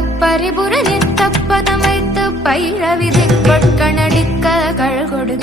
பரிபுர நித்த பதம் வைத்து பயிர விதை பொற்கணடிக்க கழகொடு